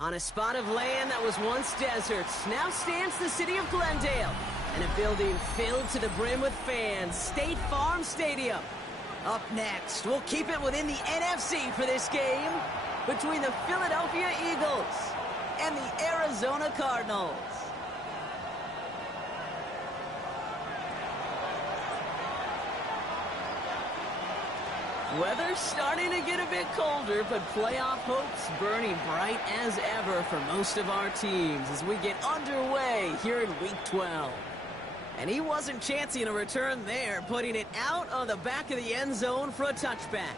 On a spot of land that was once desert, now stands the city of Glendale, and a building filled to the brim with fans, State Farm Stadium. Up next, we'll keep it within the NFC for this game between the Philadelphia Eagles and the Arizona Cardinals. Weather's starting to get a bit colder, but playoff hopes burning bright as ever for most of our teams as we get underway here in Week 12. And he wasn't chancing a return there, putting it out on the back of the end zone for a touchback.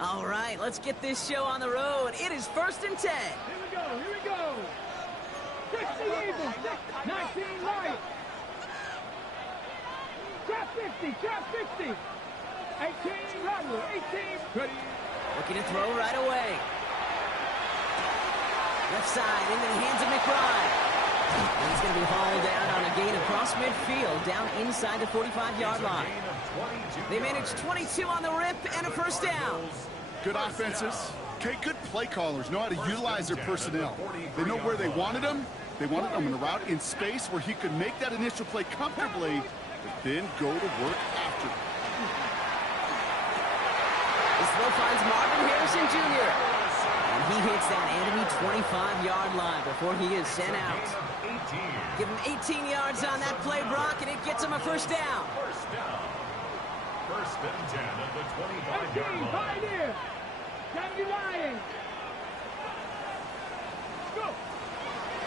All right, let's get this show on the road. It is 1st and 10. Here we go. 60 Eagles, 19 right. Trap 50. 18, Rodler, 18, ready. Looking to throw right away. Left side into the hands of McBride. And he's going to be hauled down on a gain across midfield, down inside the 45-yard line. They managed 22 on the rip and a first down. Good offenses. Okay, good play callers know how to utilize their personnel. They know where they wanted them. They wanted them in a route in space where he could make that initial play comfortably, but then go to work after. This throw finds Marvin Harrison Jr. And he hits that enemy 25-yard line before he is sent out. Give him 18 yards on that play, Brock, and it gets him a first down. First and 10 at the 25-yard line. Pioneer. Can you lying? Go.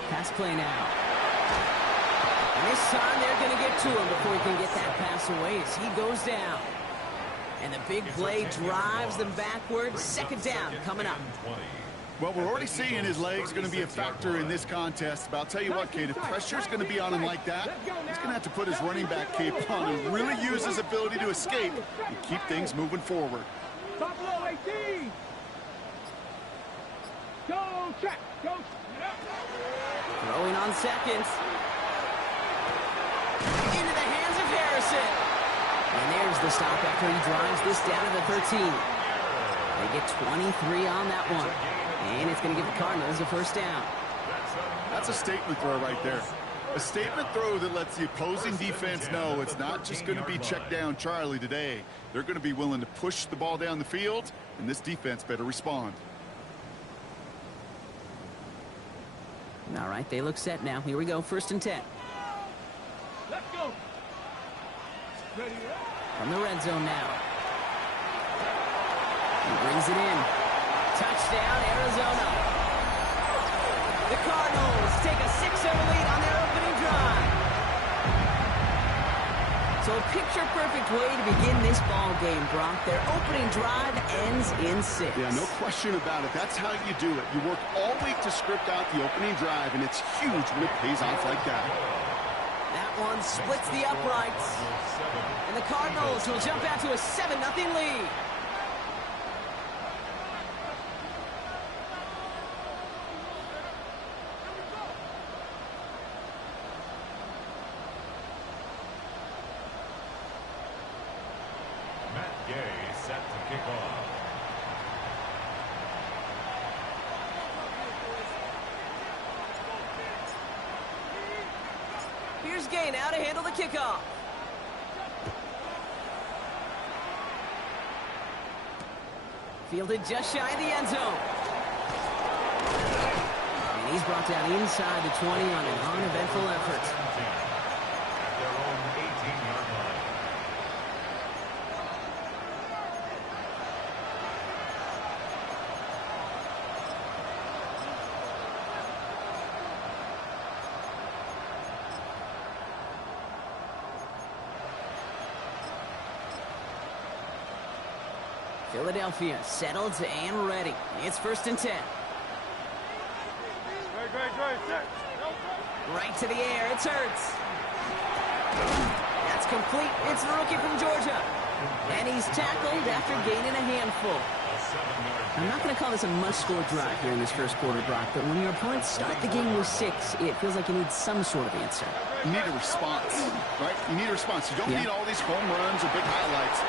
Pass play now. And this time they're going to get to him before he can get that pass away as he goes down. And the big play drives them backwards. Second down coming up. Well, we're already seeing his legs going to be a factor in this contest. But I'll tell you what, Kate, if pressure's going to be on him like that, he's going to have to put his running back cape on and really use his ability to escape and keep things moving forward. Buffalo 18. Go check. Go. Throwing on seconds. Into the hands of Harrison. And there's the stop after he drives this down to the 13. They get 23 on that one. And it's going to give the Cardinals a first down. That's a statement throw right there. A statement throw that lets the opposing defense know it's not just going to be check down Charlie today. They're going to be willing to push the ball down the field, and this defense better respond. All right, they look set now. Here we go, 1st and 10. Let's go. Ready. From the red zone now. He brings it in. Touchdown, Arizona. The Cardinals take a 6-0 lead on their opening drive. So a picture-perfect way to begin this ball game, Brock. Their opening drive ends in 6. Yeah, no question about it. That's how you do it. You work all week to script out the opening drive, and it's huge when it pays off like that. That one splits the uprights. And the Cardinals will jump out to a 7-0 lead. Set to kick off. Here's Gay now to handle the kickoff. Fielded just shy of the end zone. And he's brought down inside the 20 on an uneventful effort. At their own 18-yard line. Philadelphia settled and ready. It's 1st and 10. Right to the air. It's Hurts. That's complete. It's the rookie from Georgia. And he's tackled after gaining a handful. I'm not going to call this a must-score drive here in this first quarter, Brock, but when your opponents start the game with 6, it feels like you need some sort of answer. You need a response, right? You need a response. You don't need all these home runs or big highlights.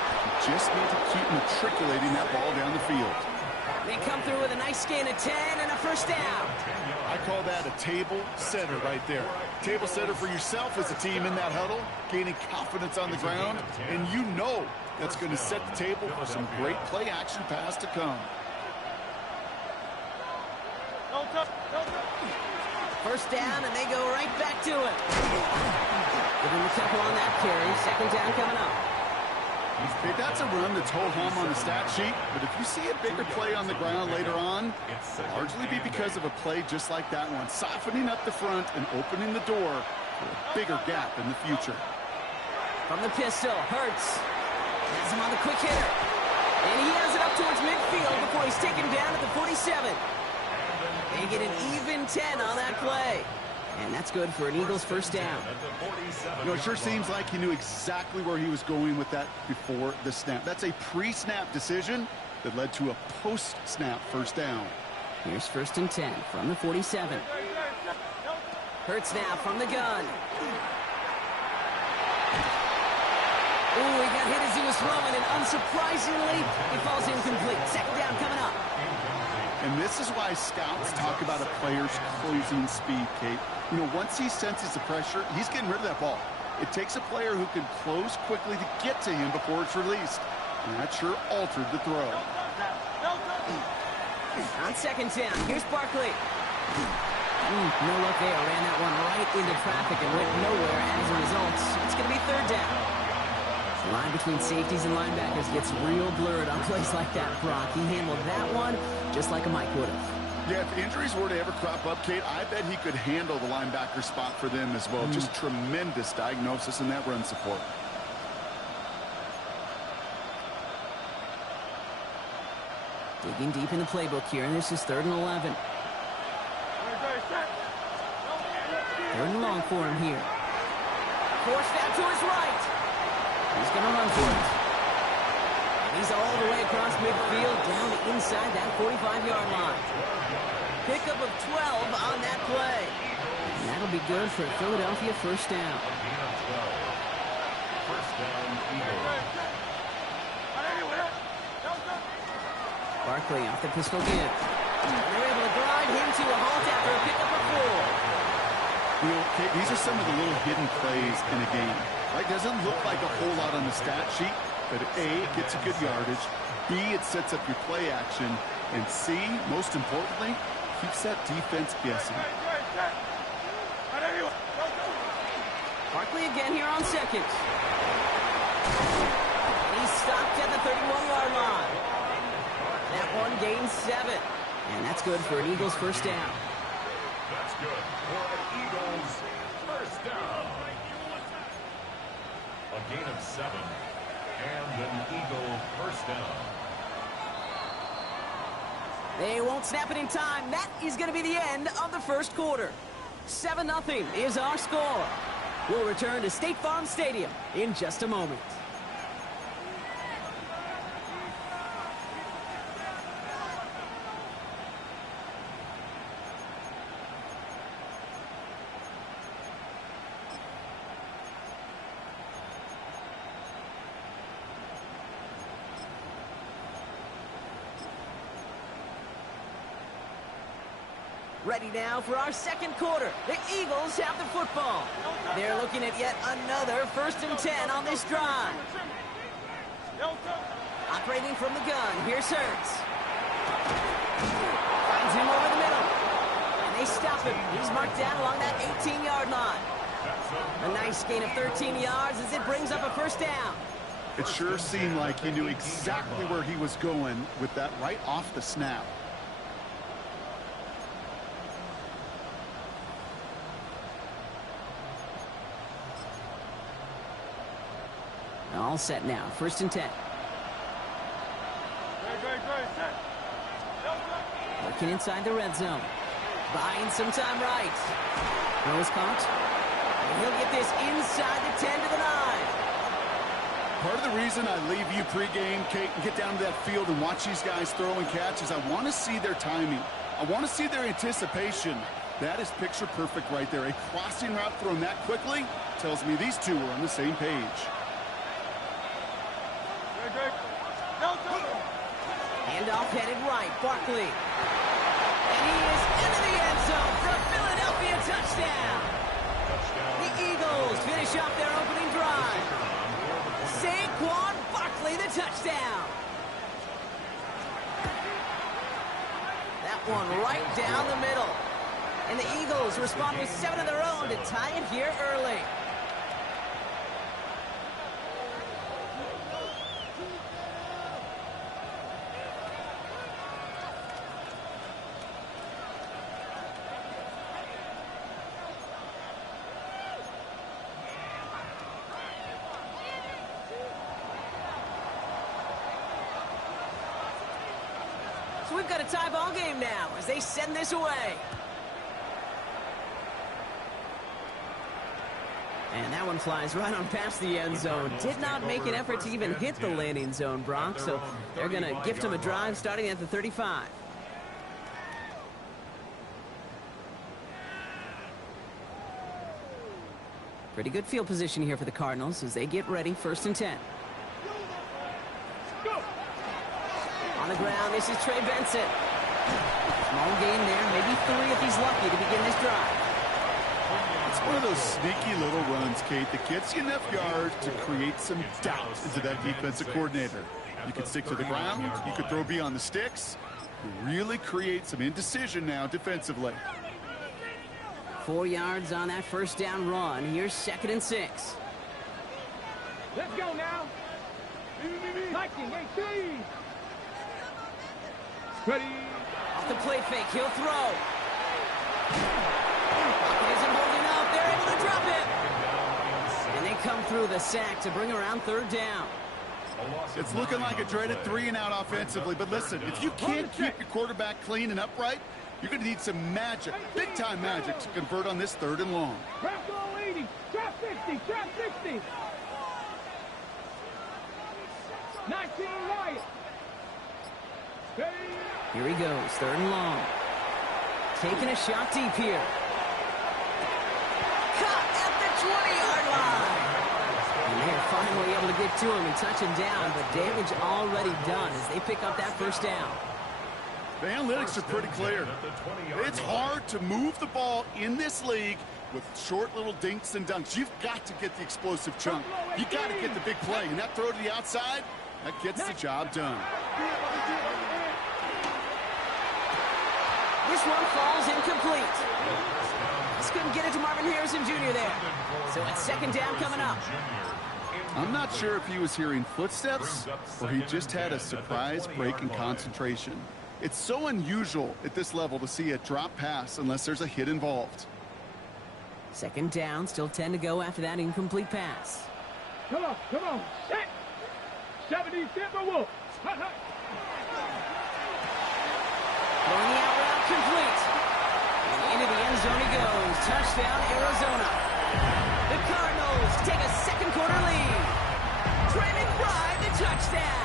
You just need to keep matriculating that ball down the field. They come through with a nice gain of 10 and a first down. I call that a table setter right there. Table setter for yourself as a team in that huddle, gaining confidence on the ground, and you know that's going to set the table for some great play action pass to come. First down, and they go right back to it. Give him a tempo on that carry. Second down coming up. Hey, that's a run that's ho-hum on the stat sheet, but if you see a bigger play on the ground later on, it'll largely be because of a play just like that one, softening up the front and opening the door for a bigger gap in the future. From the pistol, Hurts has him on the quick hitter. And he has it up towards midfield before he's taken down at the 47. They get an even 10 on that play. And that's good for an Eagles first down. You know, it sure seems like he knew exactly where he was going with that before the snap. That's a pre-snap decision that led to a post-snap first down. Here's first and 10 from the 47. Hurts now from the gun. Ooh, he got hit as he was throwing, and unsurprisingly, he falls incomplete. Second down coming up. And this is why scouts talk about a player's closing speed, Kate. You know, once he senses the pressure, he's getting rid of that ball. It takes a player who can close quickly to get to him before it's released. And that sure altered the throw. On second down, here's Barkley. No luck there. Ran that one right into traffic and went nowhere as a result. It's going to be third down. The line between safeties and linebackers gets real blurred on plays like that, Brock. He handled that one just like a Mike would have. Yeah, if injuries were to ever crop up, Kate, I bet he could handle the linebacker spot for them as well. Just tremendous diagnosis in that run support. Digging deep in the playbook here, and this is 3rd and 11. 3rd and long for him here. Forced out to his right. He's going to run for it. And he's all the way across midfield, down inside that 45-yard line. Pickup of 12 on that play. And that'll be good for Philadelphia first down. Barkley off the pistol again. And they're able to grind him to a halt after a pickup of 4. You know, Kate, these are some of the little hidden plays in a game. Right? Doesn't look like a whole lot on the stat sheet, but A, it gets a good yardage. B, it sets up your play action. And C, most importantly, keeps that defense guessing. Barkley again here on second. And he's stopped at the 31-yard line. That one gains 7. And that's good for an Eagles first down. That's good for an Eagles first down. A gain of 7 and an Eagle first down. They won't snap it in time. That is going to be the end of the first quarter. 7-0 is our score. We'll return to State Farm Stadium in just a moment. Ready now for our second quarter. The Eagles have the football. They're looking at yet another 1st and 10 on this drive. Operating from the gun, here's Hurts. Finds him over the middle. And they stop him. He's marked down along that 18-yard line. A nice gain of 13 yards as it brings up a first down. It sure seemed like he knew exactly where he was going with that right off the snap. All set now. 1st and 10. Working inside the red zone. Buying some time right. Throw is caught. And he'll get this inside the 10 to the 9. Part of the reason I leave you pregame, Kate, and get down to that field and watch these guys throw and catch is I want to see their timing. I want to see their anticipation. That is picture perfect right there. A crossing route thrown that quickly tells me these two are on the same page. And Handoff headed right. Barkley. And he is into the end zone for a Philadelphia touchdown. The Eagles finish off their opening drive. Saquon Barkley, the touchdown. That one right down the middle. And the Eagles respond with 7 of their own to tie it here early. So we've got a tie ball game now as they send this away. And that one flies right on past the end zone. Did not make an effort to even hit the landing zone, Brock. So they're going to gift him a drive starting at the 35. Pretty good field position here for the Cardinals as they get ready, 1st and 10. On the ground, this is Trey Benson. Small gain there, maybe 3 if he's lucky to begin this drive. It's one of those sneaky little runs, Kate, that gets you enough yards to create some doubt into that defensive coordinator. You can stick to the ground, you could throw beyond the sticks, really create some indecision now defensively. 4 yards on that 1st down run. Here's 2nd and 6. Let's go now. Viking 18. Ready. Off the play fake, he'll throw. Pocket isn't holding up. They're able to drop it. And they come through the sack to bring around 3rd down. It's looking like a dreaded 3-and-out offensively, but listen, if you can't keep your quarterback clean and upright, you're going to need some magic, big-time magic, to convert on this 3rd and long. Trap goal 80. Trap 60. Trap 60. 19 Wyatt. Here he goes, 3rd and long. Taking a shot deep here. Caught at the 20-yard line. And they're finally able to get to him and touch him down, but damage already done as they pick up that 1st down. The analytics are pretty clear. It's hard to move the ball in this league with short little dinks and dunks. You've got to get the explosive chunk. You've got to get the big play, and that throw to the outside, that gets the job done. This one falls incomplete. Just couldn't get it to Marvin Harrison Jr. there. So it's 2nd down coming up. I'm not sure if he was hearing footsteps or he just had a surprise break in concentration. It's so unusual at this level to see a drop pass unless there's a hit involved. 2nd down, still 10 to go after that incomplete pass. Come on, come on. Set. 70 Timberwolves. Throwing the out route complete. And into the end zone he goes. Touchdown, Arizona. The Cardinals take a 2nd quarter lead. Trey McBride, the touchdown.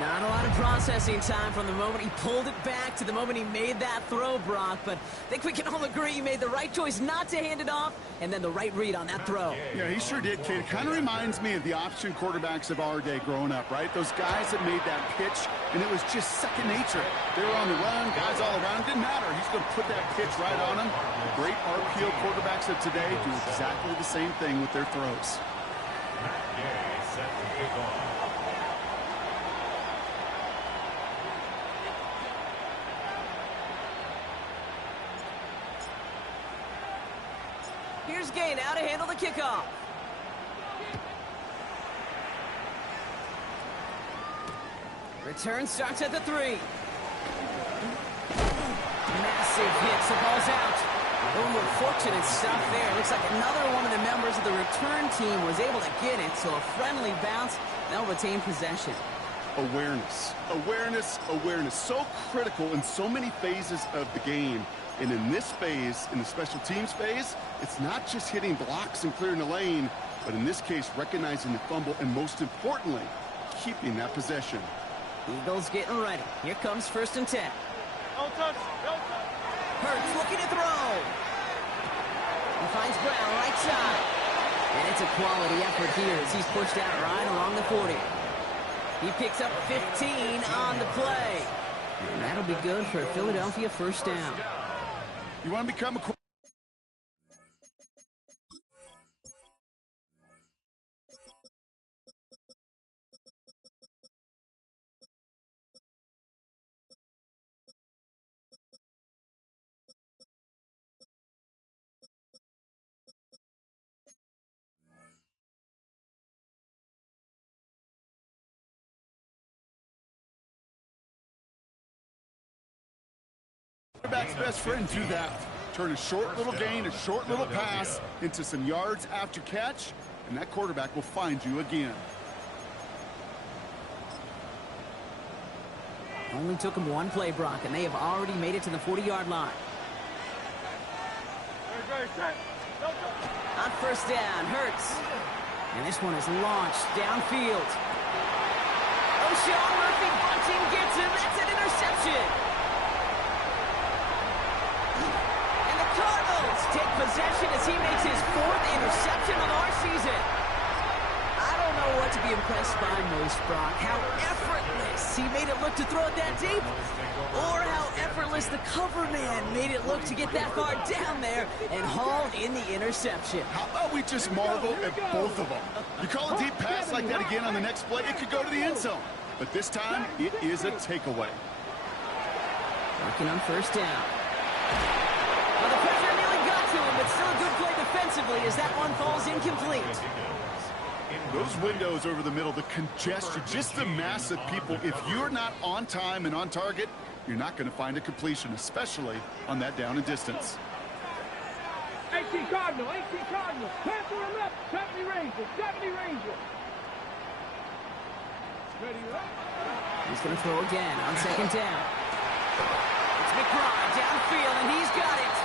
Not a lot of processing time from the moment he pulled it back to the moment he made that throw, Brock. But I think we can all agree he made the right choice not to hand it off, and then the right read on that throw. Yeah, he sure did, Kate. It kind of reminds me of the option quarterbacks of our day growing up, right? Those guys that made that pitch, and it was just second nature. They were on the run, guys all around. Didn't matter. He's going to put that pitch right on him. The great RPO quarterbacks of today do exactly the same thing with their throws. Set to kick off. Here's Gay now to handle the kickoff. Return starts at the 3. Massive hit, the ball's out. Ooh, fortunate stuff there. Looks like another one of the members of the return team was able to get it, so a friendly bounce. They'll retain possession. Awareness, awareness, awareness. So critical in so many phases of the game. And in this phase, in the special teams phase, it's not just hitting blocks and clearing the lane, but in this case, recognizing the fumble and most importantly, keeping that possession. Eagles getting ready. Here comes 1st and 10. Don't touch. Don't touch. Hurts looking to throw. He finds Brown right side. And it's a quality effort here as he's pushed out right along the 40. He picks up 15 on the play. And that'll be good for a Philadelphia first down. You want to become a quarterback's best friend do that. Turn a short little gain, a short little pass into some yards after catch, and that quarterback will find you again. Only took him one play, Brock, and they have already made it to the 40-yard line. On first down, Hurts. And this one is launched downfield. Oh, Sean Murphy Bunting gets him. That's an interception. And the Cardinals take possession as he makes his 4th interception of our season. I don't know what to be impressed by most, Brock. How effortless he made it look to throw it that deep, or how effortless the cover man made it look to get that far down there and haul in the interception. How about we just marvel at both of them? You call a deep pass like that again on the next play, it could go to the end zone. But this time, it is a takeaway. Working on first down. Well, the pressure nearly got to him, but still a good play defensively as that one falls incomplete. Those windows over the middle, the congestion, just the mass of people. If you're not on time and on target, you're not going to find a completion, especially on that down and distance. 18 Cardinal, 18 Cardinal. Pass to the left, 70 Ranger, 70 Ranger. He's going to throw again on second down. It's McBride downfield, and he's got it.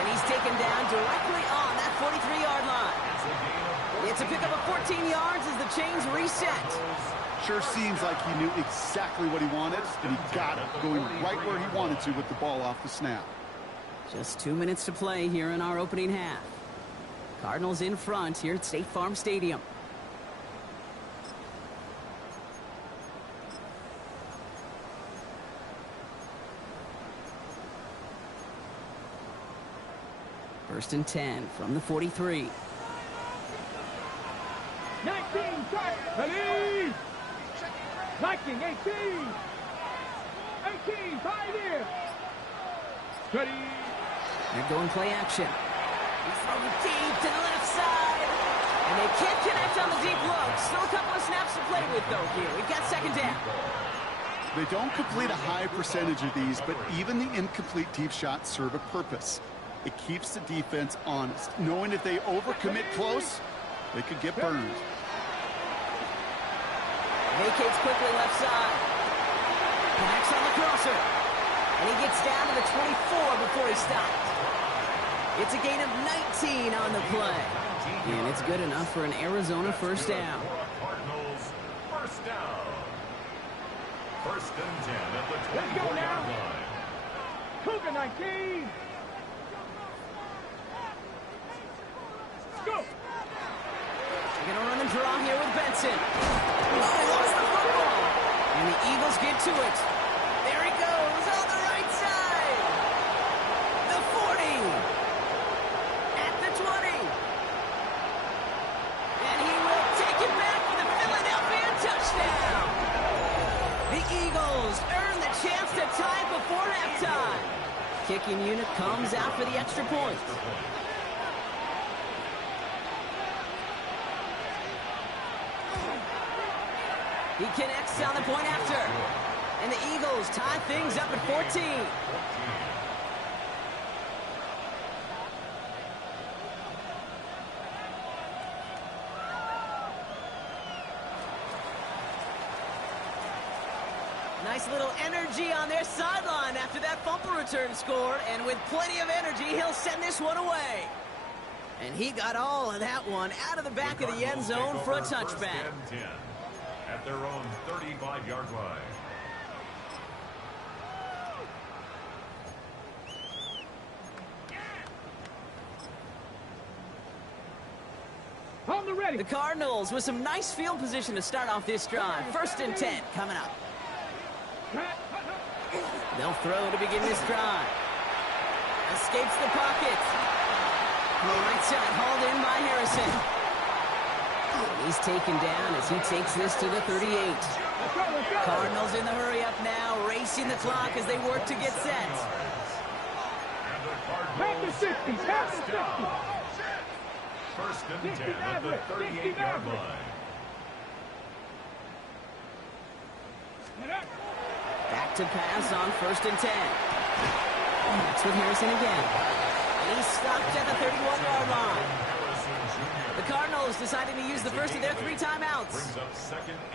And he's taken down directly on that 43-yard line. It's a pickup of 14 yards as the chains reset. Sure seems like he knew exactly what he wanted, and he got it, going right where he wanted to with the ball off the snap. Just 2 minutes to play here in our opening half. Cardinals in front here at State Farm Stadium. First and 10 from the 43. 19, start, ready! Liking, 18! 18, 5 here! Ready! They're going play action. He's throwing deep to the left side. And they can't connect on the deep look. Still a couple of snaps to play with, though, here. We've got second down. They don't complete a high percentage of these, but even the incomplete deep shots serve a purpose. It keeps the defense honest, knowing if they overcommit close, they could get burned. Vacates quickly left side. Connects on the crosser. And he gets down to the 24 before he stops. It's a gain of 19 on the play. And it's good enough for an Arizona first down. Cardinals first down. First and 10 at the 24-yard line. Cougar 19! Go! They're going to run and draw here with Benson. Oh, he lost the football. And the Eagles get to it. There he goes on the right side. The 40. At the 20. And he will take it back for the Philadelphia touchdown. The Eagles earn the chance to tie before halftime. Kicking unit comes out for the extra point. He connects on the point after. And the Eagles tie things up at 14. Nice little energy on their sideline after that fumble return scored. And with plenty of energy, he'll send this one away. And he got all of that one out of the back of the end zone for a touchback. At their own 35-yard line. on the ready. The Cardinals with some nice field position to start off this drive. 1st and 10 coming up. They'll throw to begin this drive. Escapes the pocket. On the right side, hauled in by Harrison. He's taken down as he takes this to the 38. Cardinals in the hurry up now, racing the clock as they work to get set. Back to 60, back to 60. 1st and 10 at the 38-yard line. Back to pass on 1st and 10. That's with Harrison again. And he's stopped at the 31-yard line. The Cardinals deciding to use the first of their 3 timeouts.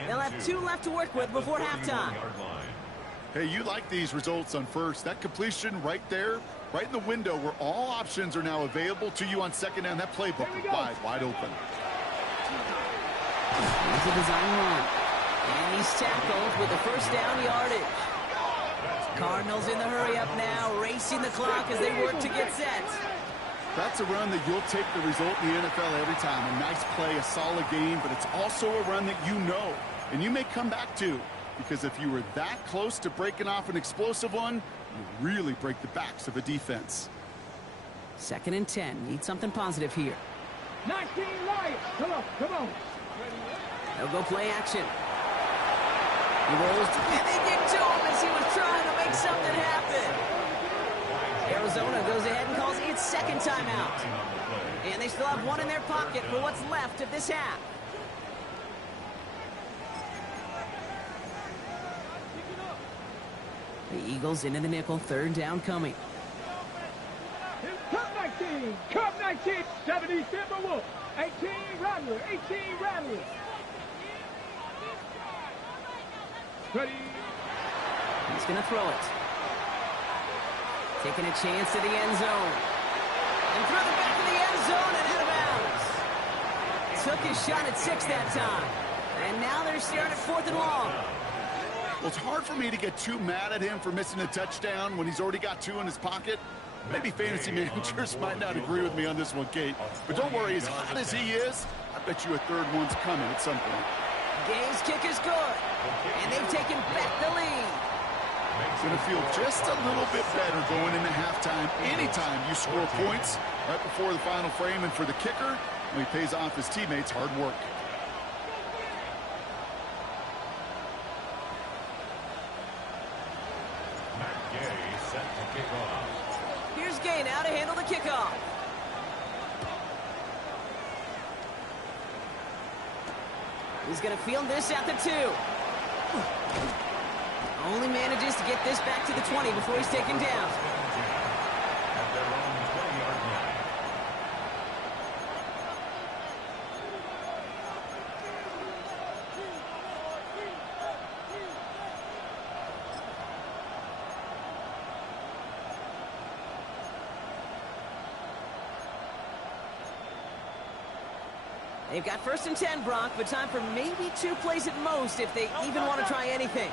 They'll have 2 left to work with before halftime. Hey, you like these results on first. That completion right there, right in the window where all options are now available to you on 2nd down. That playbook is wide open. Here's a design run. And he's tackled with the 1st down yardage. Cardinals in the hurry up now, racing the clock as they work to get set. That's a run that you'll take the result in the NFL every time. A nice play, a solid game, but it's also a run that you know, and you may come back to, because if you were that close to breaking off an explosive one, you really break the backs of a defense. 2nd and 10. Need something positive here. 19 Lions. Come on, come on. They'll go play action. He rolls, and they get to him as he was trying to make something happen. Arizona goes ahead and calls its 2nd timeout. And they still have 1 in their pocket for what's left of this half. The Eagles into the nickel, 3rd down coming. Cup 19, Cup 19, 70 Timberwolves, 18 Rattler, 18 Rattler. Ready. He's going to throw it. Taking a chance to the end zone. And through the back of the end zone and out of bounds. Took his shot at 6 that time. And now they're staring at 4th and long. Well, it's hard for me to get too mad at him for missing a touchdown when he's already got 2 in his pocket. Maybe fantasy managers might not agree with me on this one, Kate. But don't worry, as hot as he is, I bet you a 3rd one's coming at some point. Game's kick is good. And they've taken back the lead. It's going to feel just a little bit better going into halftime anytime you score points right before the final frame. And for the kicker, he pays off his teammates' hard work. Set to kick off. Here's Gay now to handle the kickoff. He's going to field this at the 2. Only manages to get this back to the 20 before he's taken down. At their own 20-yard line. They've got 1st and 10, Brock, but time for maybe 2 plays at most if they even want to try anything.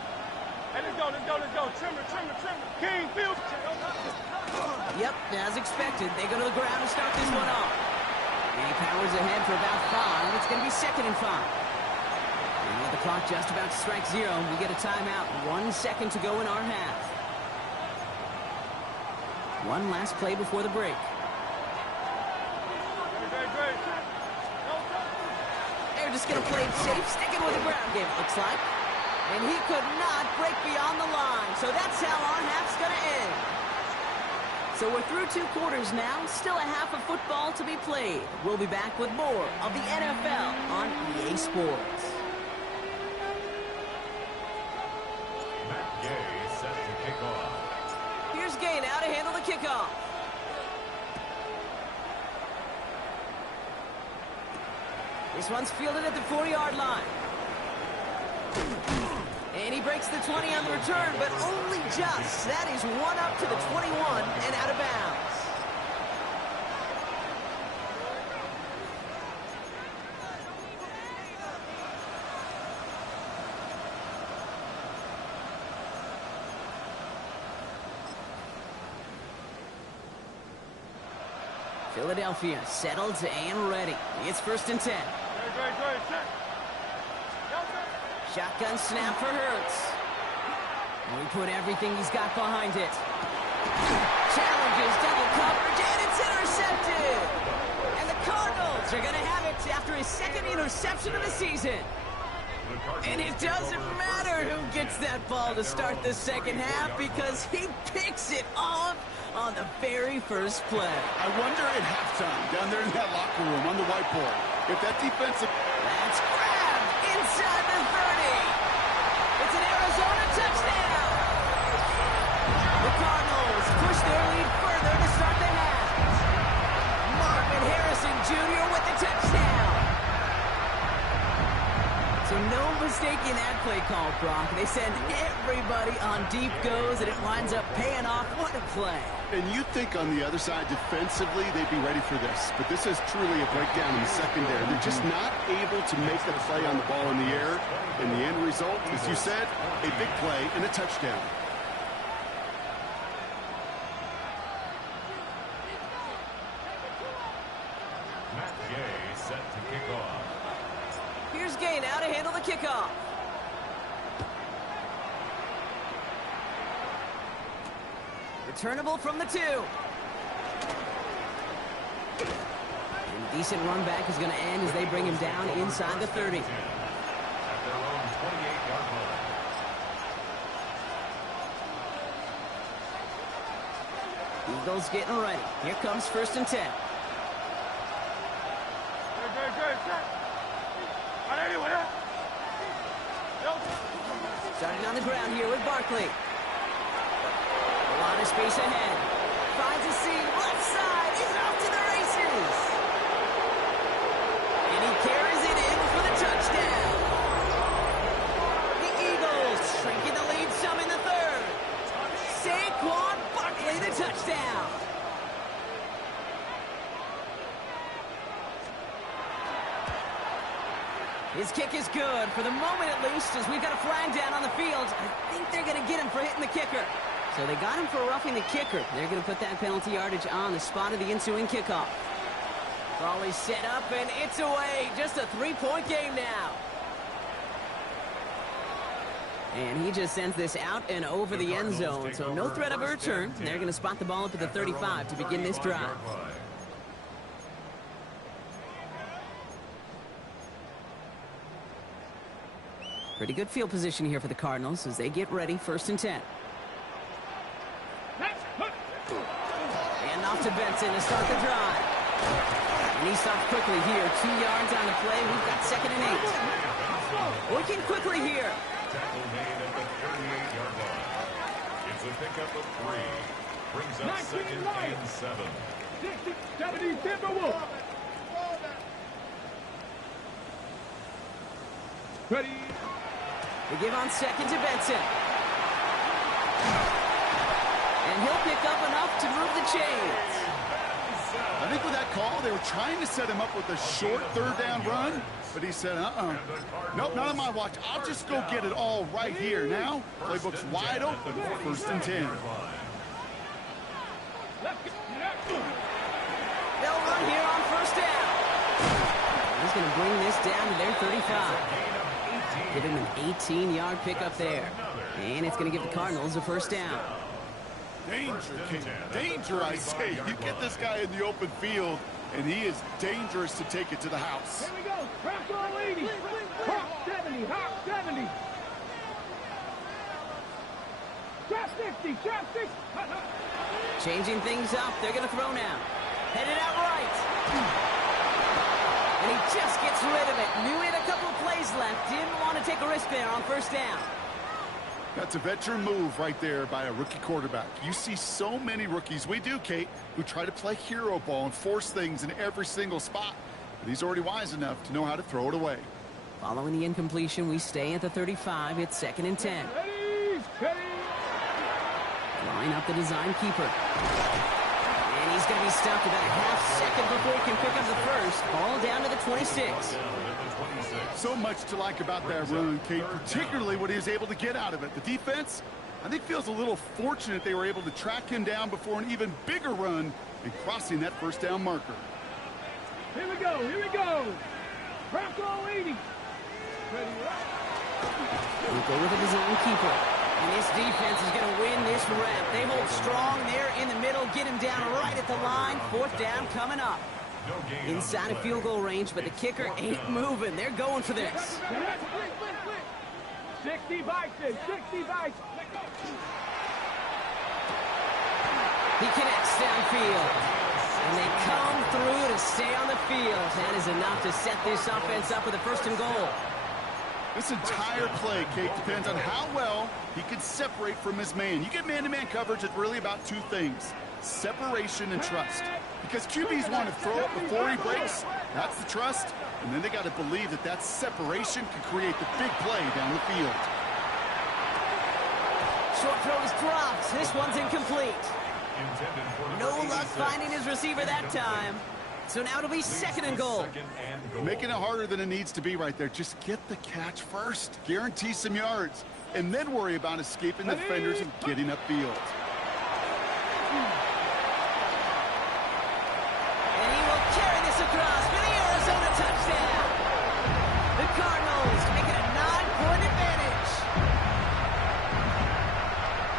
Hey, let's go, let's go, let's go. Trimmer, trimmer, trimmer. King Field. Yep, as expected, they go to the ground to start this one off. And he powers ahead for about 5. It's going to be 2nd and 5. And with the clock just about to strike 0, we get a timeout. 1 second to go in our half. One last play before the break. They're just going to play it safe, sticking with the ground game, it looks like. And he could not break beyond the line. So that's how our half's going to end. So we're through 2 quarters now. Still a half of football to be played. We'll be back with more of the NFL on EA Sports. Matt Gay set to kick off. Here's Gay now to handle the kickoff. This one's fielded at the 4-yard line. And he breaks the 20 on the return, but only just. That is 1 up to the 21 and out of bounds. Philadelphia settled and ready. It's 1st and 10. Shotgun snap for Hurts. And we put everything he's got behind it. Challenges double coverage, and it's intercepted. And the Cardinals are going to have it after his 2nd interception of the season. And it doesn't matter who gets that ball to start the 2nd half because he picks it off on the very first play. I wonder at halftime, down there in that locker room on the whiteboard, if that defensive... That's grabbed inside the 30. It's an Arizona touchdown. The Cardinals push their lead further to start the half. Marvin Harrison Jr. with the touchdown. So no mistaking that play call, Brock. They send everybody on deep goes, and it winds up paying off. What a play. And you'd think on the other side, defensively, they'd be ready for this. But this is truly a breakdown in the secondary. They're just not able to make the play on the ball in the air. And the end result, as you said, a big play and a touchdown. Matt Gay set to kick off. Here's Gay now to handle the kickoff. Returnable from the 2. And a decent run back is going to end as they bring him down inside the 30. At their own 28-yard line. Eagles getting ready. Here comes 1st and 10. Starting on the ground here with Barkley. A lot of space ahead. Finds a seam. Left side. He's off to the races. And he carries it in for the touchdown. The Eagles shrinking the lead some in the 3rd. Saquon Barkley the touchdown. His kick is good, for the moment at least, as we've got a flag down on the field. I think they're going to get him for hitting the kicker. So they got him for roughing the kicker. They're going to put that penalty yardage on the spot of the ensuing kickoff. Ball is set up, and it's away. Just a 3-point game now. And he just sends this out and over the end zone, so no threat of a return. They're going to spot the ball up at the 35 to begin this drive. Pretty good field position here for the Cardinals as they get ready, 1st and 10. And off to Benson to start the drive. And he stops quickly here. 2 yards on the play. We've got 2nd and 8. Working quickly here. Tackle made at the 38-yard line. It's a pickup of 3. Brings up 2nd and 7. 70 Timberwolves. Ready. They give on 2nd to Benson. And he'll pick up enough to move the chains. I think with that call, they were trying to set him up with a short 3rd down run, but he said, nope, not on my watch. I'll just go get it all right here. Now, playbook's wide open, 1st and 10. They'll run here on 1st down. He's going to bring this down to their 35. Give him an 18-yard pickup there. And it's going to give the Cardinals a 1st down. Danger, King. Danger, I say. You get this guy in the open field, and he is dangerous to take it to the house. Here we go. Cross all 80. Hawk 70. Hawk 70. Shot 60. Shot 60. Changing things up. They're going to throw now. Headed out right. And he just gets rid of it. Knew he had a couple of plays left. Didn't want to take a risk there on 1st down. That's a veteran move right there by a rookie quarterback. You see so many rookies, we do, Kate, who try to play hero ball and force things in every single spot. But he's already wise enough to know how to throw it away. Following the incompletion, we stay at the 35. It's 2nd and 10. Line up the design keeper. And he's going to be stopped about a half second before he can pick up the 1st. Ball down to the 26. So much to like about that run, Kate, particularly what he was able to get out of it. The defense, I think feels a little fortunate they were able to track him down before an even bigger run and crossing that first down marker. Here we go, here we go. Bronco 80. Ready, We'll go with a design keeper. And this defense is going to win this rep. They hold strong there in the middle, get him down right at the line. Fourth down coming up. Inside of field goal range, but the kicker ain't moving. They're going for this. 60 Bison, 60 Bison. He connects downfield. And they come through to stay on the field. That is enough to set this offense up with a first and goal. This entire play, Kate, depends on how well he can separate from his man. You get man-to-man coverage, it's really about two things: separation and trust. Because QBs want to throw it before he breaks. That's the trust. And then they got to believe that that separation can create the big play down the field. Short throw is dropped. This one's incomplete. No luck finding his receiver that time. So now it'll be second and goal. Making it harder than it needs to be right there. Just get the catch first. Guarantee some yards. And then worry about escaping the defenders and getting upfield. And he will carry this across for the Arizona touchdown. The Cardinals make it a 9-point advantage.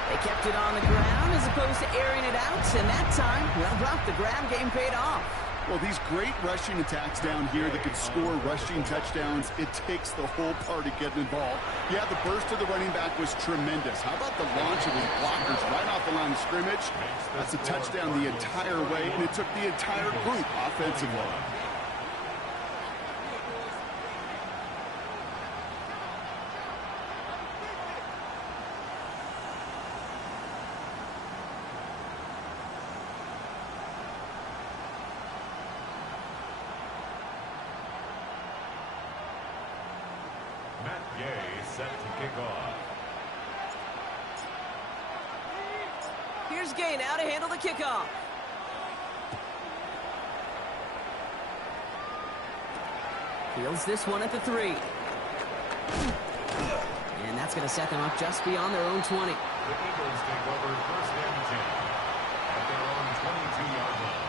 They kept it on the ground as opposed to airing it out. And that time, well, Brock, the ground game paid off. Well, these great rushing attacks down here that could score rushing touchdowns, it takes the whole party getting involved. Yeah, the burst of the running back was tremendous. How about the launch of his blockers right off the line of scrimmage? That's a touchdown the entire way, and it took the entire group offensively. Set to kick off. Here's Gay now to handle the kickoff. Fields this one at the 3. And that's going to set them up just beyond their own 20. The Eagles take over first and 10 at their own 22-yard line.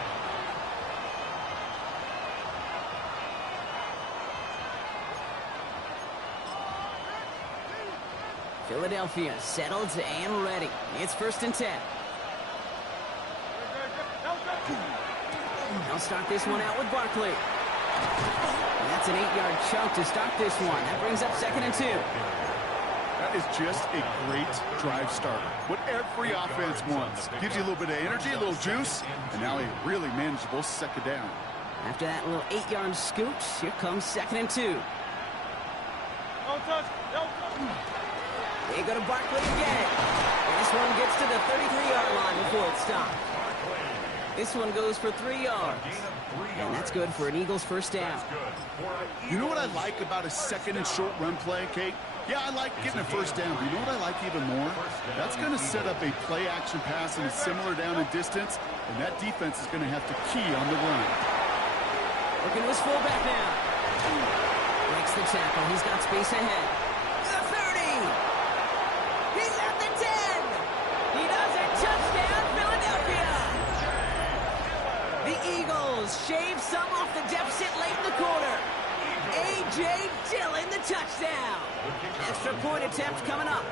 Philadelphia settled and ready. It's first and 10. They'll start this one out with Barkley. And that's an 8-yard chunk to start this one. That brings up second and 2. That is just a great drive starter. What every offense wants. Gives you a little bit of energy, a little juice, and now a really manageable second down. After that little 8-yard scoot, here comes second and 2. Don't touch, don't touch. They go to Barkley again. And this one gets to the 33-yard line before it stopped. This one goes for 3 yards. And that's good for an Eagles first down. You know what I like about a second and short run play, Kate? Yeah, I like getting a first down, but you know what I like even more? That's going to set up a play-action pass in a similar down and distance, and that defense is going to have to key on the run. Looking to his fullback now. Breaks the tackle. He's got space ahead. The 30. He's at the 10. He does it. Touchdown, Philadelphia. The Eagles shave some off the deficit late in the quarter. A.J. Dillon, the touchdown. Extra point attempt coming up.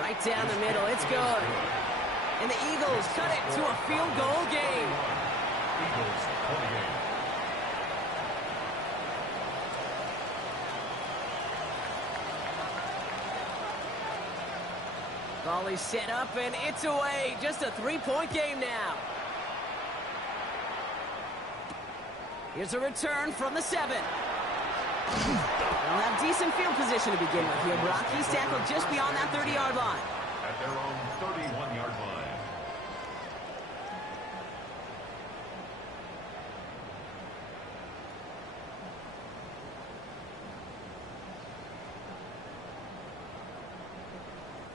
Right down the middle. It's good. And the Eagles cut it to a field goal game. Eagles 28. Volley set up, and it's away. Just a 3-point game now. Here's a return from the 7. They'll have decent field position to begin with here. Brock, he's tackled just beyond that 30-yard line. At their own 31-yard line.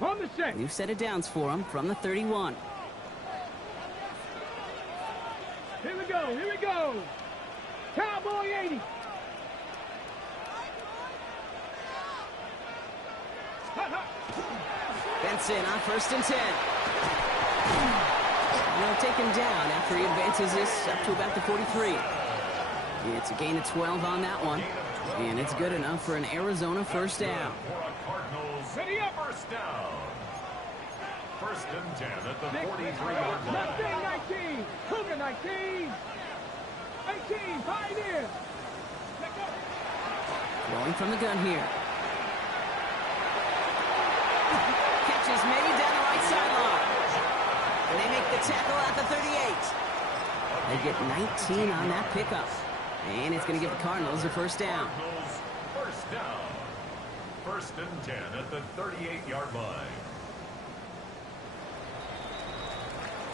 On the 6. New set of downs for him from the 31. Here we go, here we go. Cowboy 80. Johnson on 1st and 10. They'll take him down after he advances this up to about the 43. It's a gain of 12 on that one. And it's good enough for an Arizona first down. Ready up. First down. 1st and 10 at the 43-yard line. Left wing 19. Cougar 19. 18. Pioneer. Rolling from the gun here. Catch is made down the right sideline. And they make the tackle at the 38. They get 19 on that pickup. And it's going to give the Cardinals a first down. First down. 1st and 10 at the 38-yard line.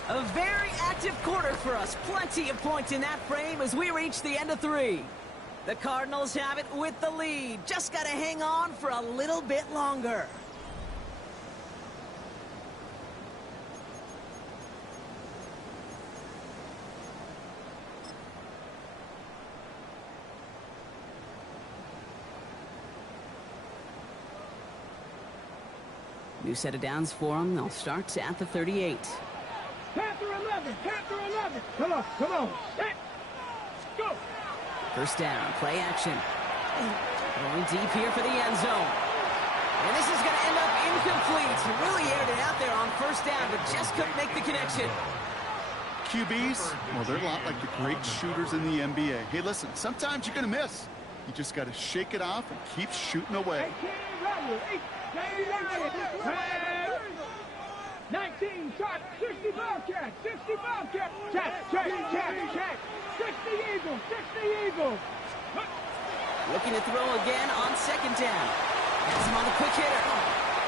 A very active quarter for us. Plenty of points in that frame as we reach the end of 3. The Cardinals have it with the lead. Just got to hang on for a little bit longer. New set of downs for them. They'll start at the 38. Panther 11. Panther 11. Come on. Come on. Set. Go. First down. Play action. Going deep here for the end zone. And this is going to end up incomplete. He really aired it out there on first down, but just couldn't make the connection. QBs, well, they're a lot like the great shooters in the NBA. Hey, listen, sometimes you're going to miss. You just got to shake it off and keep shooting away. 19 shot, 60 Bobcat, 60 Bobcat, check, 60 Eagles, 60 Eagles. Looking to throw again on second down. Has him on the quick hitter.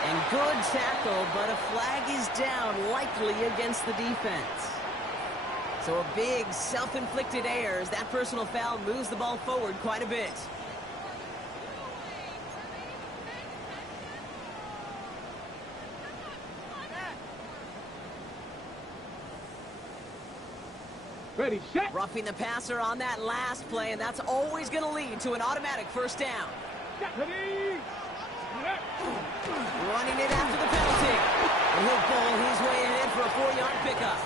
And good tackle, but a flag is down, likely against the defense. So a big self-inflicted error as that personal foul moves the ball forward quite a bit. Ready, set. Roughing the passer on that last play, and that's always going to lead to an automatic first down. Ready. Running it after the penalty. And he'll bowl his way ahead for a 4-yard pickup.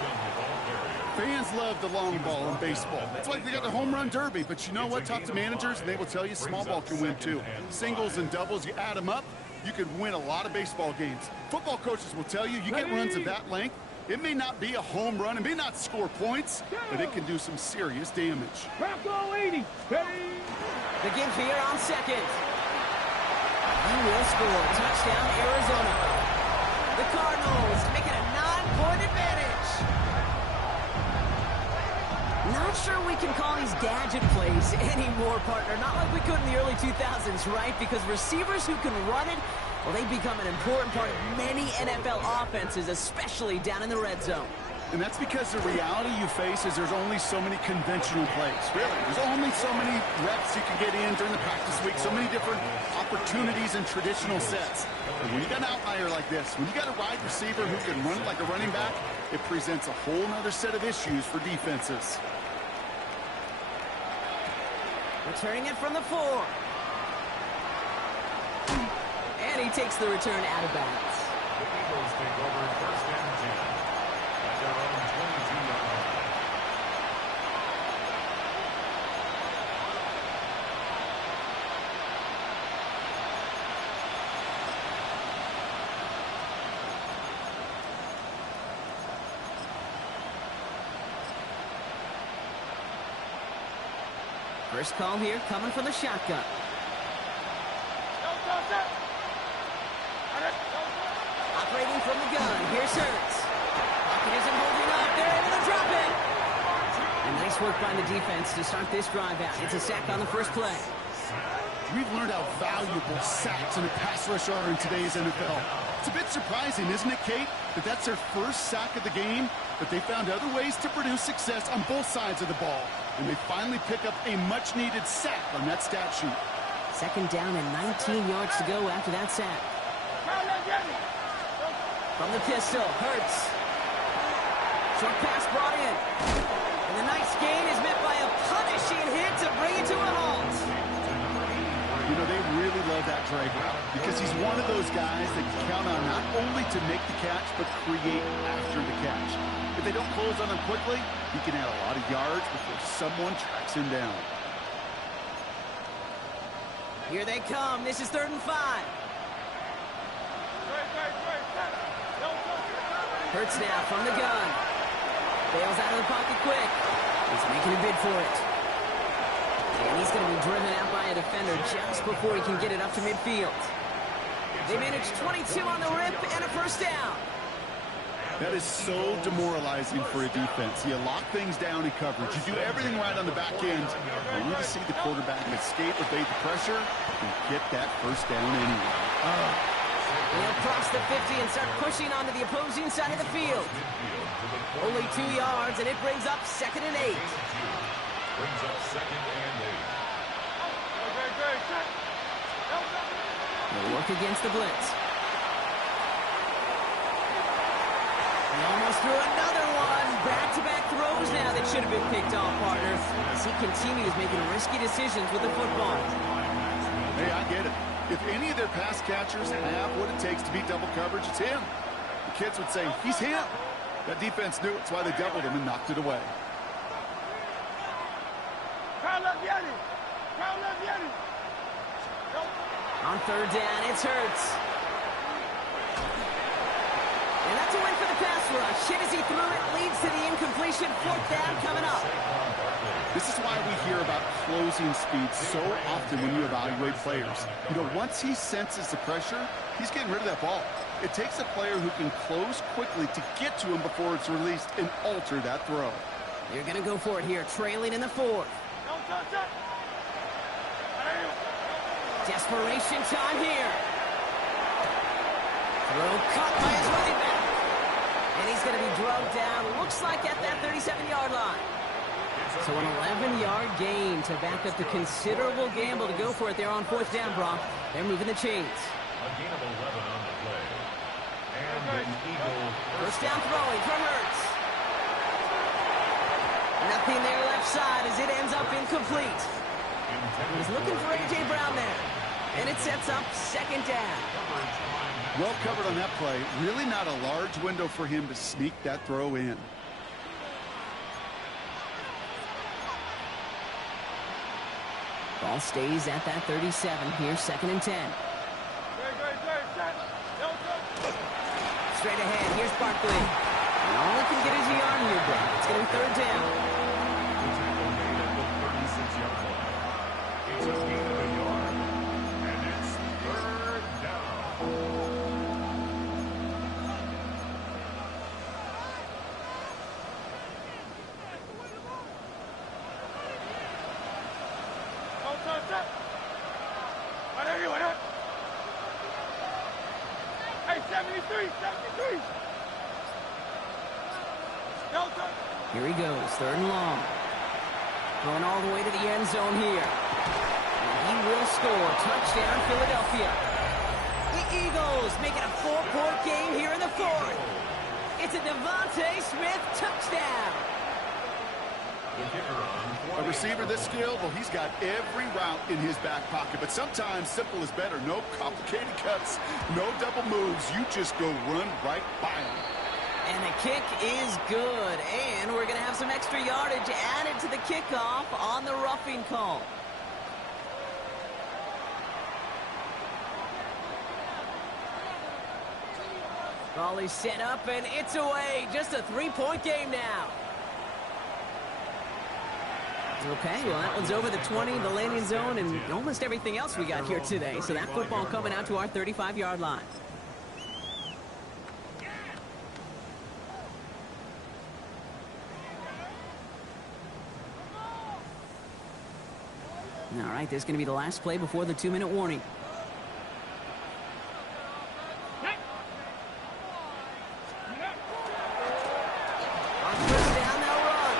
Fans love the long ball in baseball. It's like they got the home run derby, but you know what? Talk to managers, and they will tell you small ball can win too. Singles and doubles, you add them up, you could win a lot of baseball games. Football coaches will tell you, you get runs of that length, it may not be a home run, it may not score points, but it can do some serious damage. Bronco 80. Ready. The give here on second. He will score. Touchdown, Arizona. The Cardinals making a 9-point advantage. Not sure we can call these gadget plays anymore, partner. Not like we could in the early 2000s, right? Because receivers who can run it, well, they become an important part of many NFL offenses, especially down in the red zone. And that's because the reality you face is there's only so many conventional plays. Really, there's only so many reps you can get in during the practice week, so many different opportunities and traditional sets. And when you got an outlier like this, when you got a wide receiver who can run it like a running back, it presents a whole other set of issues for defenses. Returning it from the 4. And he takes the return out of bounds. The Eagles take over 1st and 10 at their own 22-yard line. First call here coming from the shotgun. Operating from the gun. Here's Hurts. Pocket isn't holding up. They're able to drop it. And nice work by the defense to start this drive out. It's a sack on the first play. We've learned how valuable sacks and a pass rush are in today's NFL. It's a bit surprising, isn't it, Kate, that that's their first sack of the game, but they found other ways to produce success on both sides of the ball. And they finally pick up a much-needed sack on that stat sheet. Second down and 19 yards to go after that sack. From the pistol, Hurts. Short pass brought in. And the nice gain is met by a punishing hit to bring it to a halt. You know, they really love that drag route because he's one of those guys that you count on not only to make the catch, but create after the catch. If they don't close on him quickly, he can add a lot of yards before someone tracks him down. Here they come. This is 3rd and 5. Hurts now from the gun. Bails out of the pocket quick. He's making a bid for it. And he's going to be driven out by a defender just before he can get it up to midfield. They managed 22 on the rip and a first down. That is so demoralizing for a defense. You lock things down in coverage. You do everything right on the back end. Only to see the quarterback escape, evade the pressure, and get that first down anyway. They'll cross the 50 and start pushing onto the opposing side of the field. Only 2 yards, and it brings up 2nd and 8. Brings up 2nd and 8. They'll work against the blitz. He almost threw another one. Back-to-back throws now that should have been picked off, partner, as he continues making risky decisions with the football. Hey, I get it. If any of their pass catchers have what it takes to beat double coverage, it's him. The kids would say, he's him. That defense knew it. That's why they doubled him and knocked it away. On 3rd down, it's Hurts. And that's a win for the pass rush. Hit as he threw it, leads to the incompletion. 4th down coming up. This is why we hear about closing speed so often when you evaluate players. You know, once he senses the pressure, he's getting rid of that ball. It takes a player who can close quickly to get to him before it's released and alter that throw. You're going to go for it here, trailing in the 4th. Desperation time here. Throw cut by his running back. And he's going to be drugged down, looks like at that 37-yard line. So an 11-yard gain to back up the considerable gamble to go for it there on 4th down, Brock. They're moving the chains. A gain of 11 on the play. And an Eagle First down throwing from Hurts. Nothing there left side as it ends up incomplete. He's looking for A.J. Brown there. And it sets up 2nd down. Well covered on that play. Really not a large window for him to sneak that throw in. Ball stays at that 37 here, 2nd and 10. Straight ahead, here's Barkley. And all he can get is a yard here, Brock. It's going to be 3rd down. It's a gain of a yard. And it's 3rd down. Hey, 73. Here he goes, 3rd and long. Going all the way to the end zone here. And he will score. Touchdown, Philadelphia. The Eagles making a 4-point game here in the 4th. It's a Devontae Smith touchdown. A receiver this skilled, well, he's got every route in his back pocket. But sometimes simple is better. No complicated cuts, no double moves. You just go run right by him. And the kick is good. And we're going to have some extra yardage added to the kickoff on the roughing call. Ball is set up, and it's away. Just a 3-point game now. Okay, well, that one's over the 20, the landing zone, and almost everything else we got here today. So that football coming out to our 35-yard line. All right, this is going to be the last play before the 2-minute warning. On 1st down, they'll run.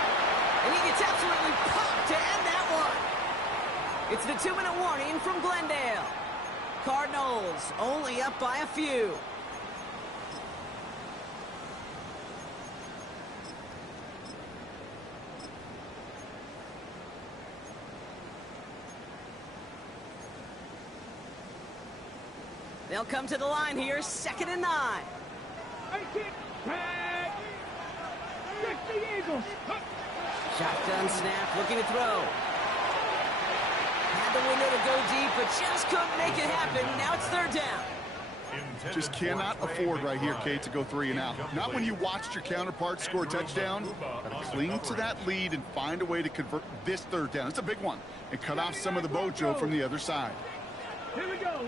And he gets absolutely popped to end that one. It's the 2-minute warning from Glendale. Cardinals only up by a few. They'll come to the line here, 2nd and 9. 18, tag. 60 Eagles. Shotgun snap, looking to throw. Had the window to go deep, but just couldn't make it happen. Now it's 3rd down. Just cannot afford right here, Kate, to go 3 and out. Not when you watched your counterpart score a touchdown. Got to cling to that lead and find a way to convert this 3rd down. It's a big one. And cut off some of the mojo from the other side. Here we go.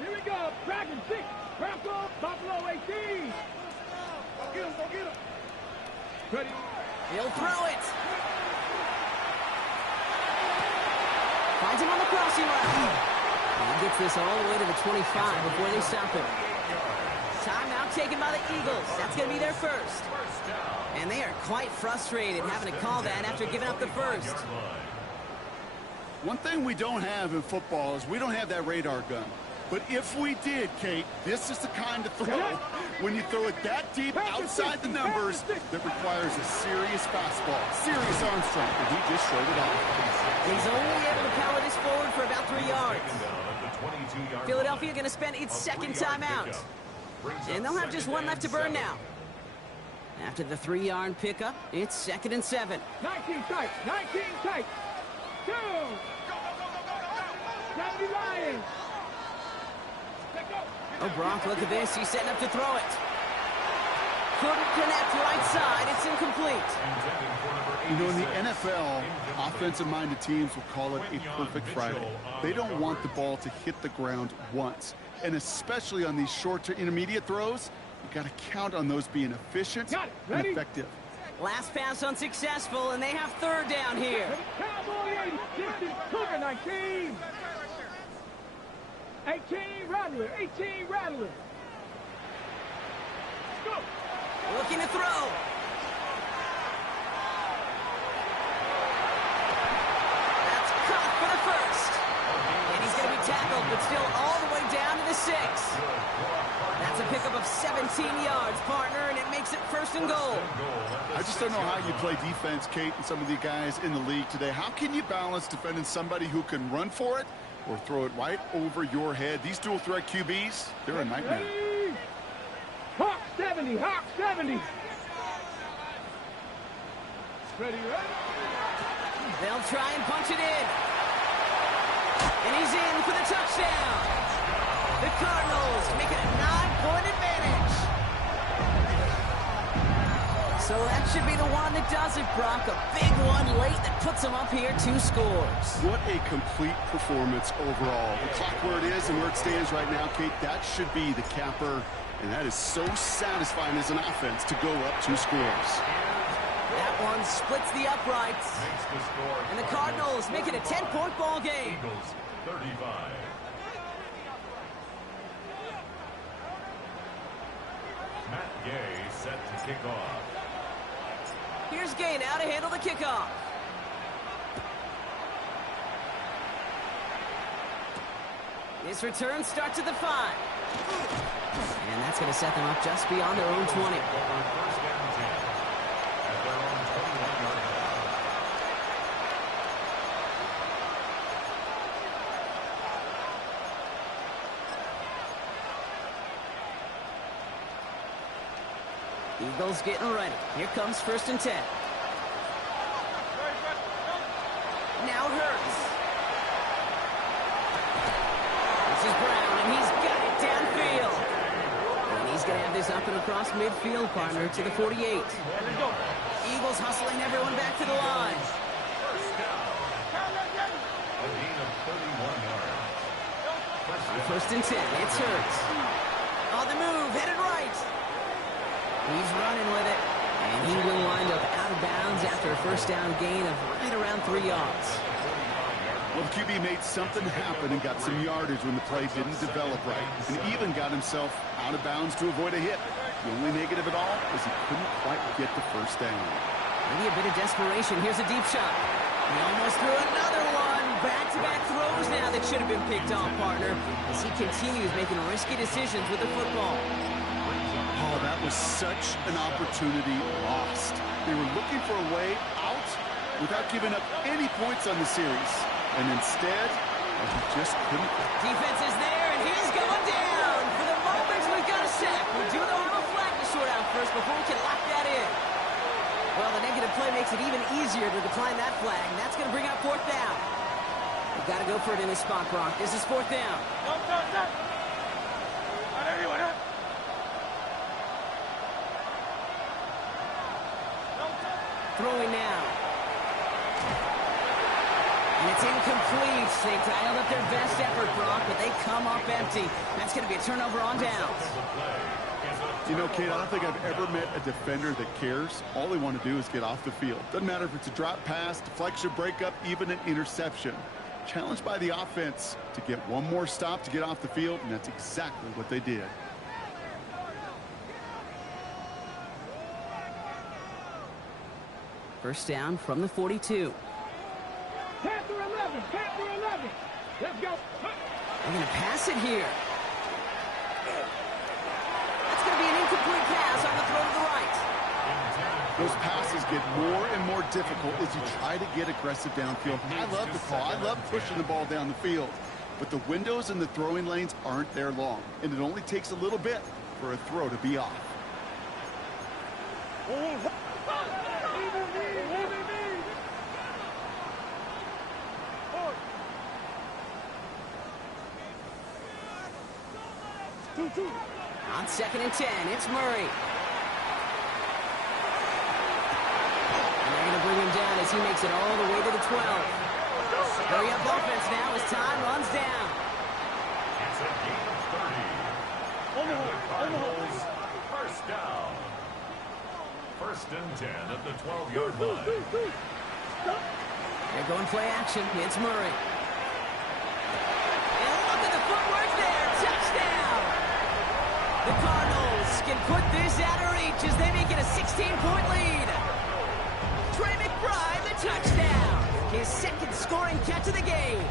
Dragon 6. Bronco, Buffalo 18. Go get him. Ready. He'll throw it. Finds him on the crossing route. He gets this all the way to the 25 before they stop him. Timeout taken by the Eagles. That's going to be their first. And they are quite frustrated having to call that after giving up the first. One thing we don't have in football is we don't have that radar gun. But if we did, Kate, this is the kind of throw, when you throw it that deep outside the numbers, that requires a serious fastball, serious arm strength, and he just showed it off. He's only able to power this forward for about 3 yards. Philadelphia going to spend its 2nd timeout. And they'll have just 1 left to burn now. After the 3-yard pickup, it's 2nd and 7. 19 tight. 2. 70 Lions. Oh, Brock, look at this. He's setting up to throw it. Couldn't connect right side. It's incomplete. You know, in the NFL, offensive-minded teams will call it a perfect Friday. They don't want the ball to hit the ground once. And especially on these short to intermediate throws, you got to count on those being efficient and effective. Last pass unsuccessful, and they have 3rd down here. Cowboy 80, Cougar 19. 18 Rattler. Go. Looking to throw. That's caught for the first. And he's going to be tackled, but still all the way down to the 6. That's a pickup of 17 yards, partner, and it makes it 1st and goal. I just don't know how you play defense, Kate, and some of the guys in the league today. How can you balance defending somebody who can run for it or throw it right over your head? These dual threat QBs, they're a nightmare. Hawk 70. Ready. They'll try and punch it in. And he's in for the touchdown. The Cardinals make it a 9-point advantage. So that should be the one that does it, Brock. A big one late that puts them up here 2 scores. What a complete performance overall. The clock where it is and where it stands right now, Kate, that should be the capper. And that is so satisfying as an offense to go up 2 scores. That one splits the uprights. And the Cardinals make it a 10-point ball game. Eagles 35. Matt Gay set to kick off. Here's Gay now to handle the kickoff. This return starts at the 5. And that's going to set them up just beyond their own 20. Eagles getting ready. Here comes 1st and 10. Now Hurts. This is Brown, and he's got it downfield. And he's going to have this up and across midfield, partner, to the 48. Eagles hustling everyone back to the line. A gain of 31 yards. On 1st and 10, it's Hurts. On the move, headed right. He's running with it, and he will wind up out of bounds after a 1st down gain of right around 3 yards. Well, the QB made something happen and got some yardage when the play didn't develop right, and even got himself out of bounds to avoid a hit. The only negative at all is he couldn't quite get the 1st down. Maybe a bit of desperation. Here's a deep shot. He almost threw another one. Back-to-back throws now that should have been picked off, partner, as he continues making risky decisions with the football. Oh, that was such an opportunity lost. They were looking for a way out without giving up any points on the series. And instead, he just couldn't. Defense is there, and he's going down for the sec. We do know have a flag to sort out first before we can lock that in. Well, the negative play makes it even easier to decline that flag, and that's going to bring up fourth down. We've got to go for it in this spot, Brock. This is fourth down. Throwing now. And it's incomplete. They dialed up their best effort, Brock, but they come up empty. That's going to be a turnover on downs. You know, Kate, I don't think I've ever met a defender that cares. All they want to do is get off the field. Doesn't matter if it's a drop pass, deflection, breakup, even an interception. Challenged by the offense to get one more stop to get off the field, and that's exactly what they did. First down from the 42. Panther 11, Panther 11. Let's go. They're going to pass it here. That's going to be an incomplete pass on the throw to the right. Those passes get more and more difficult as you try to get aggressive downfield. I love the call. I love pushing the ball down the field. But the windows in the throwing lanes aren't there long, and it only takes a little bit for a throw to be off. On 2nd and 10, it's Murray. And they're going to bring him down as he makes it all the way to the 12. Hurry up offense now as time runs down. It's a gain of 30. And the Cardinals, first down. 1st and 10 at the 12-yard line. They're going play action. It's Murray. And look at the footwork there. Touchdown! The Cardinals can put this out of reach as they make it a 16-point lead. Trey McBride, the touchdown. His 2nd scoring catch of the game.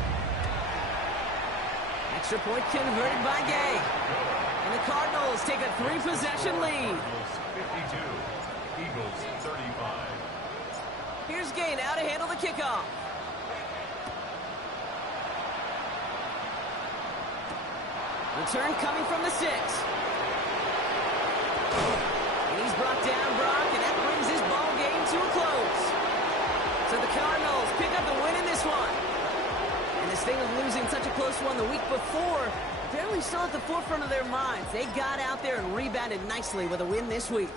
Extra point converted by Gay. And the Cardinals take a 3-possession lead. 52, Eagles 35. Here's Gay now to handle the kickoff. Return coming from the 6. And he's brought down, Brock, and that brings his ball game to a close. So the Cardinals pick up the win in this one. And this thing of losing such a close one the week before, apparently still at the forefront of their minds. They got out there and rebounded nicely with a win this week.